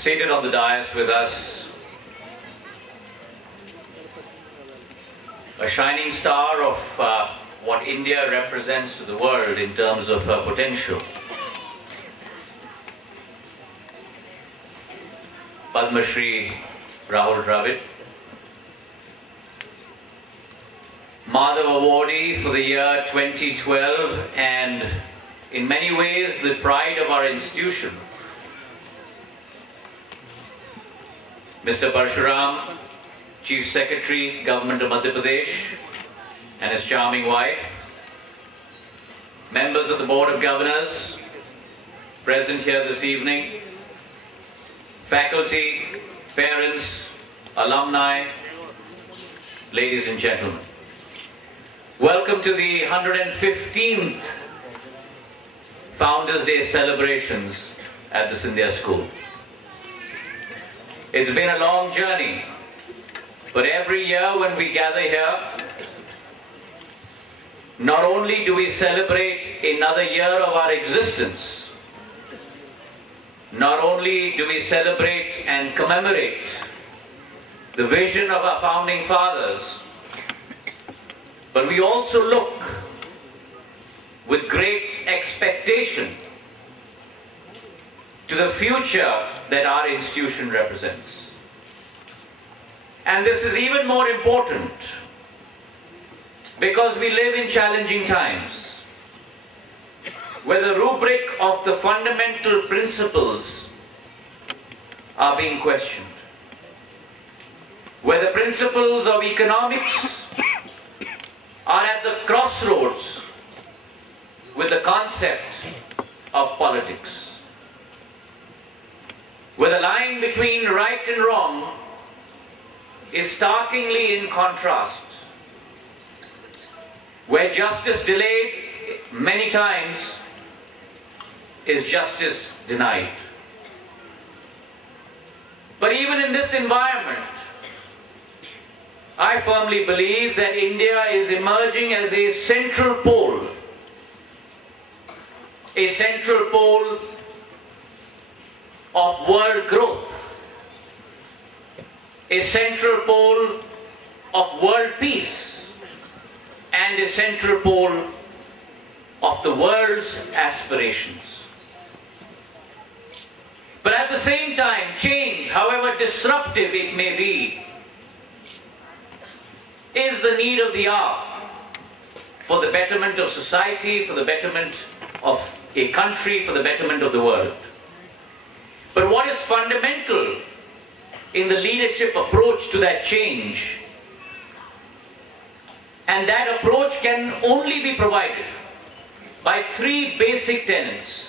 Seated on the dais with us, a shining star of what India represents to the world in terms of her potential. Padma Shri Rahul Dravid, Madhav Awardee for the year 2012, and in many ways the pride of our institution, Mr. Parshuram, Chief Secretary, Government of Madhya Pradesh, and his charming wife, members of the Board of Governors present here this evening, faculty, parents, alumni, ladies and gentlemen. Welcome to the 115th Founders Day celebrations at the Scindia School. It's been a long journey, but every year when we gather here, not only do we celebrate another year of our existence, not only do we celebrate and commemorate the vision of our founding fathers, but we also look with great expectation to the future that our institution represents. And this is even more important because we live in challenging times, where the rubric of the fundamental principles are being questioned, where the principles of economics are at the crossroads with the concept of politics, where the line between right and wrong is starkly in contrast, where justice delayed many times is justice denied. But even in this environment, I firmly believe that India is emerging as a central pole of world growth, a central pole of world peace, and a central pole of the world's aspirations. But at the same time, change, however disruptive it may be, is the need of the hour for the betterment of society, for the betterment of a country, for the betterment of the world. But what is fundamental in the leadership approach to that change, and that approach can only be provided by three basic tenets.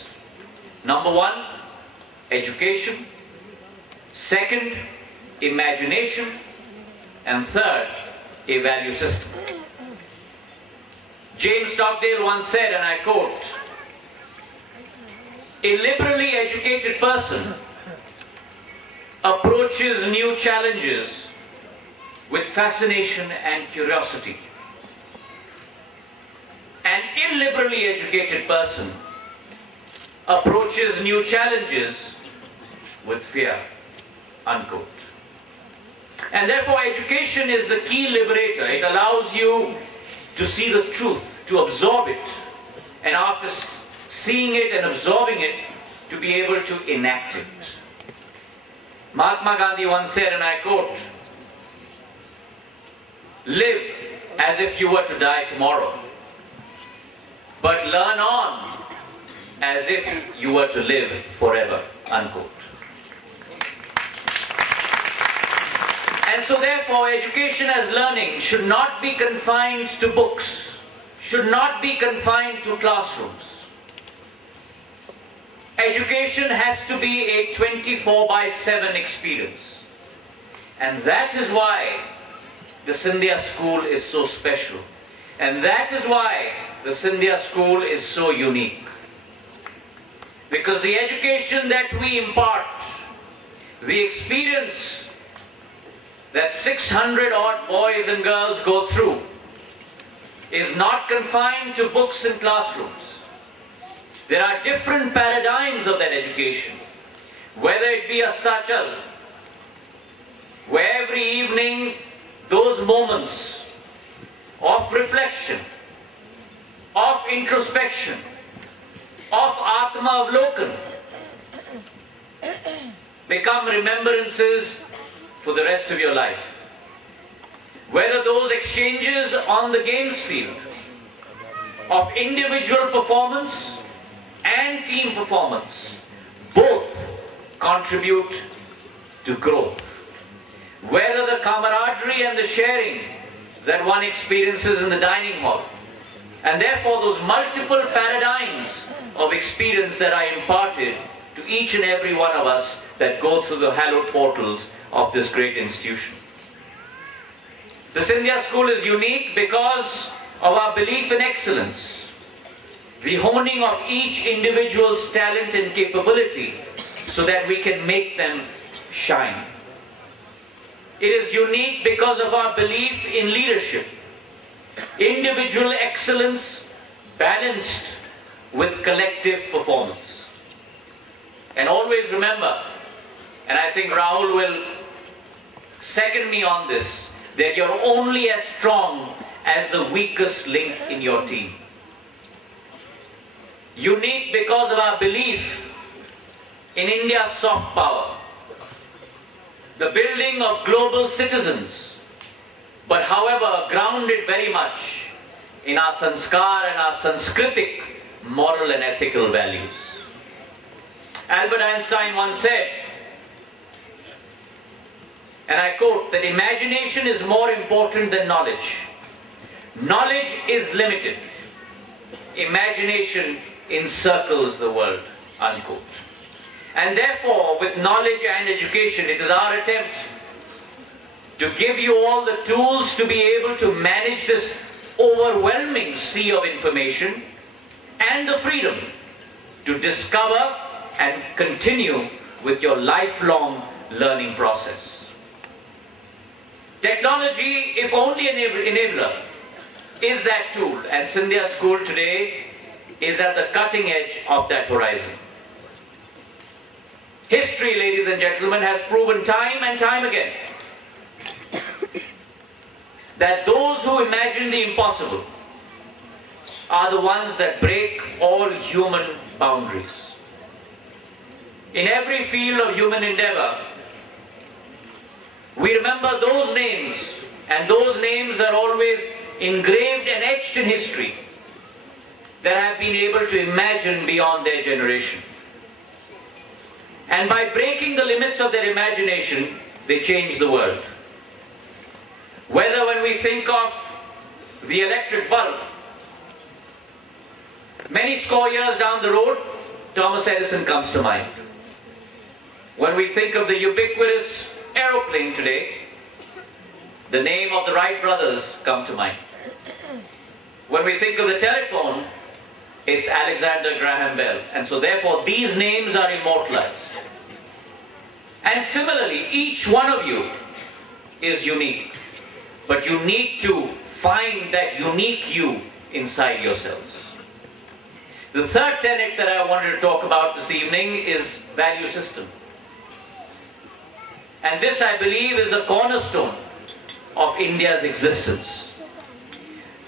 Number one, education. Second, imagination. And third, a value system. James Stockdale once said, and I quote, "A liberally educated person approaches new challenges with fascination and curiosity. An illiberally educated person approaches new challenges with fear." Unquote. And therefore education is the key liberator. It allows you to see the truth, to absorb it, and after seeing it and absorbing it, to be able to enact it. Mahatma Gandhi once said, and I quote, "Live as if you were to die tomorrow, but learn on as if you were to live forever." Unquote. And so therefore education as learning should not be confined to books, should not be confined to classrooms. Education has to be a 24/7 experience. And that is why the Scindia School is so special. And that is why the Scindia School is so unique. Because the education that we impart, the experience that 600 odd boys and girls go through, is not confined to books and classrooms. There are different paradigms of that education. whether it be Astachal, where every evening those moments of reflection, of introspection, of Atma Avlokan become remembrances for the rest of your life. Whether those exchanges on the games field of individual performance and team performance both contribute to growth. Whether the camaraderie and the sharing that one experiences in the dining hall, and therefore those multiple paradigms of experience that are imparted to each and every one of us that go through the hallowed portals of this great institution. The Scindia School is unique because of our belief in excellence, the honing of each individual's talent and capability so that we can make them shine. It is unique because of our belief in leadership, individual excellence balanced with collective performance. And always remember, and I think Rahul will second me on this, that you're only as strong as the weakest link in your team. Unique because of our belief in India's soft power, the building of global citizens, but however grounded very much in our sanskar and our sanskritic moral and ethical values. Albert Einstein once said, and I quote, that imagination is more important than knowledge. Knowledge is limited. Imagination encircles the world, unquote. And therefore, with knowledge and education, it is our attempt to give you all the tools to be able to manage this overwhelming sea of information and the freedom to discover and continue with your lifelong learning process. Technology, if only an enabler, is that tool, and Scindia School today is at the cutting edge of that horizon. History, ladies and gentlemen, has proven time and time again that those who imagine the impossible are the ones that break all human boundaries. In every field of human endeavor, we remember those names, and those names are always engraved and etched in history, that have been able to imagine beyond their generation. And by breaking the limits of their imagination, they change the world. Whether when we think of the electric bulb, many score years down the road, Thomas Edison comes to mind. When we think of the ubiquitous aeroplane today, the name of the Wright brothers come to mind. When we think of the telephone, it's Alexander Graham Bell. And so therefore these names are immortalized. And similarly, each one of you is unique. But you need to find that unique you inside yourselves. The third tenet that I wanted to talk about this evening is value system. And this, I believe, is the cornerstone of India's existence.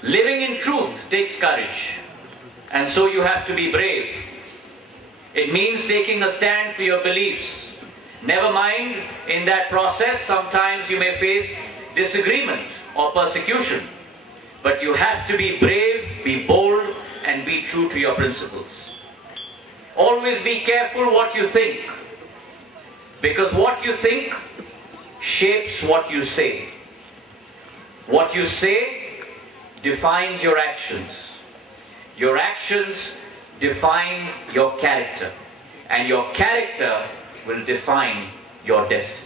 Living in truth takes courage. And so you have to be brave. It means taking a stand for your beliefs. Never mind, in that process, sometimes you may face disagreement or persecution. But you have to be brave, be bold, and be true to your principles. Always be careful what you think. Because what you think shapes what you say. What you say defines your actions. Your actions define your character. And your character will define your destiny.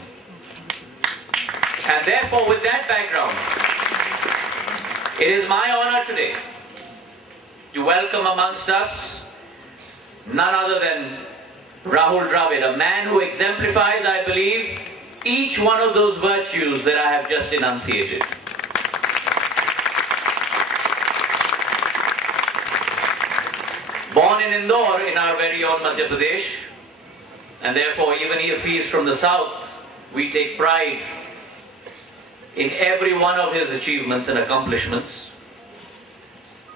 And therefore, with that background, it is my honor today to welcome amongst us none other than Rahul Dravid, a man who exemplifies, I believe, each one of those virtues that I have just enunciated. Born in Indore, in our very own Madhya Pradesh, And therefore, even if he is from the south, we take pride in every one of his achievements and accomplishments.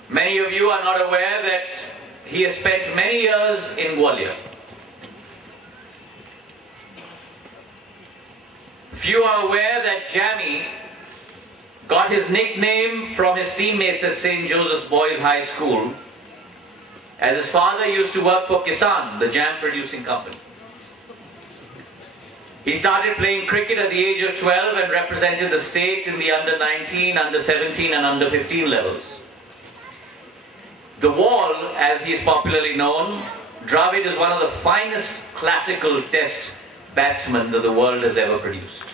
Many of you are not aware that he has spent many years in Gwalior. Few are aware that Jammy got his nickname from his teammates at St. Joseph's Boys High School, as his father used to work for Kisan, the jam producing company. He started playing cricket at the age of 12 and represented the state in the under 19, under 17 and under 15 levels. The Wall, as he is popularly known, Dravid is one of the finest classical test batsmen that the world has ever produced.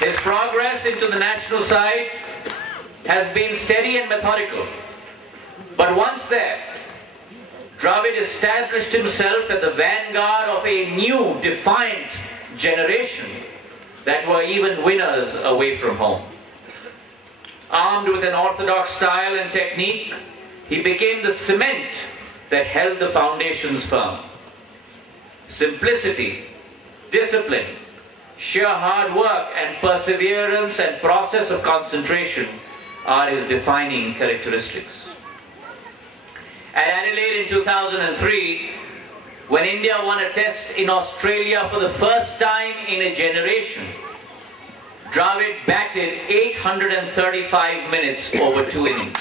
His progress into the national side has been steady and methodical. But once there, Dravid established himself at the vanguard of a new, defiant generation that were even winners away from home. Armed with an orthodox style and technique, he became the cement that held the foundations firm. Simplicity, discipline, sheer hard work and perseverance and process of concentration are his defining characteristics. At Adelaide in 2003, when India won a test in Australia for the first time in a generation, Dravid batted 835 minutes over 2 innings.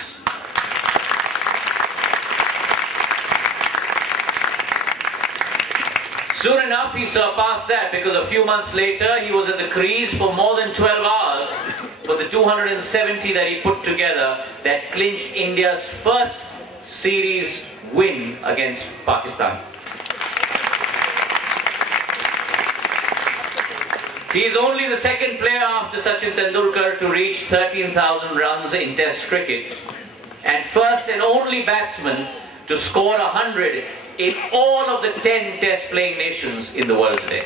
Soon enough, he surpassed that, because a few months later, he was at the crease for more than 12 hours for the 270 that he put together that clinched India's first series win against Pakistan. He is only the second player after Sachin Tendulkar to reach 13,000 runs in Test cricket, and first and only batsman to score 100 in all of the 10 Test playing nations in the world today.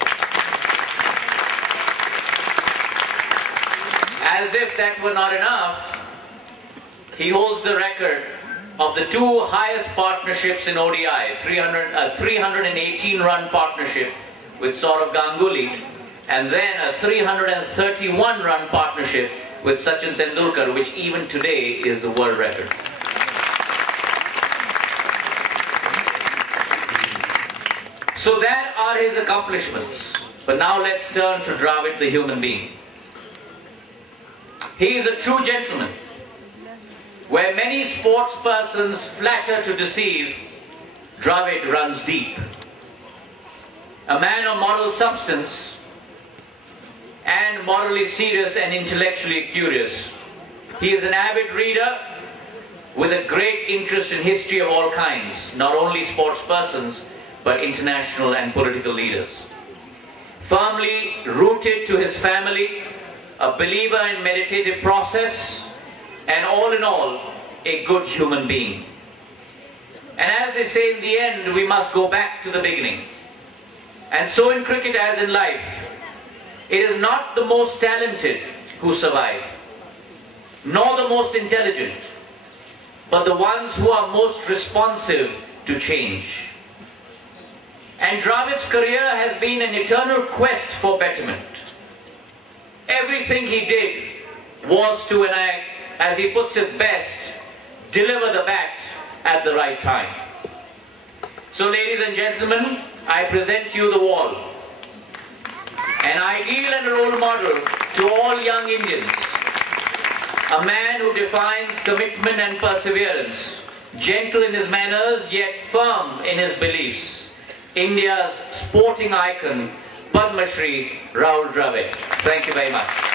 As if that were not enough, he holds the record of the 2 highest partnerships in ODI, 318-run partnership with Saurav Ganguly, and then a 331-run partnership with Sachin Tendulkar, which even today is the world record. So that are his accomplishments. But now let's turn to Dravid, the human being. He is a true gentleman. Where many sports persons flatter to deceive, Dravid runs deep. A man of moral substance and morally serious and intellectually curious. He is an avid reader with a great interest in history of all kinds, not only sports persons, but international and political leaders. Firmly rooted to his family, a believer in meditative process, and all in all, a good human being. And as they say, in the end, we must go back to the beginning. And so in cricket as in life, it is not the most talented who survive, nor the most intelligent, but the ones who are most responsive to change. And Dravid's career has been an eternal quest for betterment. Everything he did was to enact, as he puts it best, deliver the bat at the right time. So ladies and gentlemen, I present you the Wall, an ideal and a role model to all young Indians. A man who defines commitment and perseverance, gentle in his manners yet firm in his beliefs. India's sporting icon, Padma Shri Rahul Dravid. Thank you very much.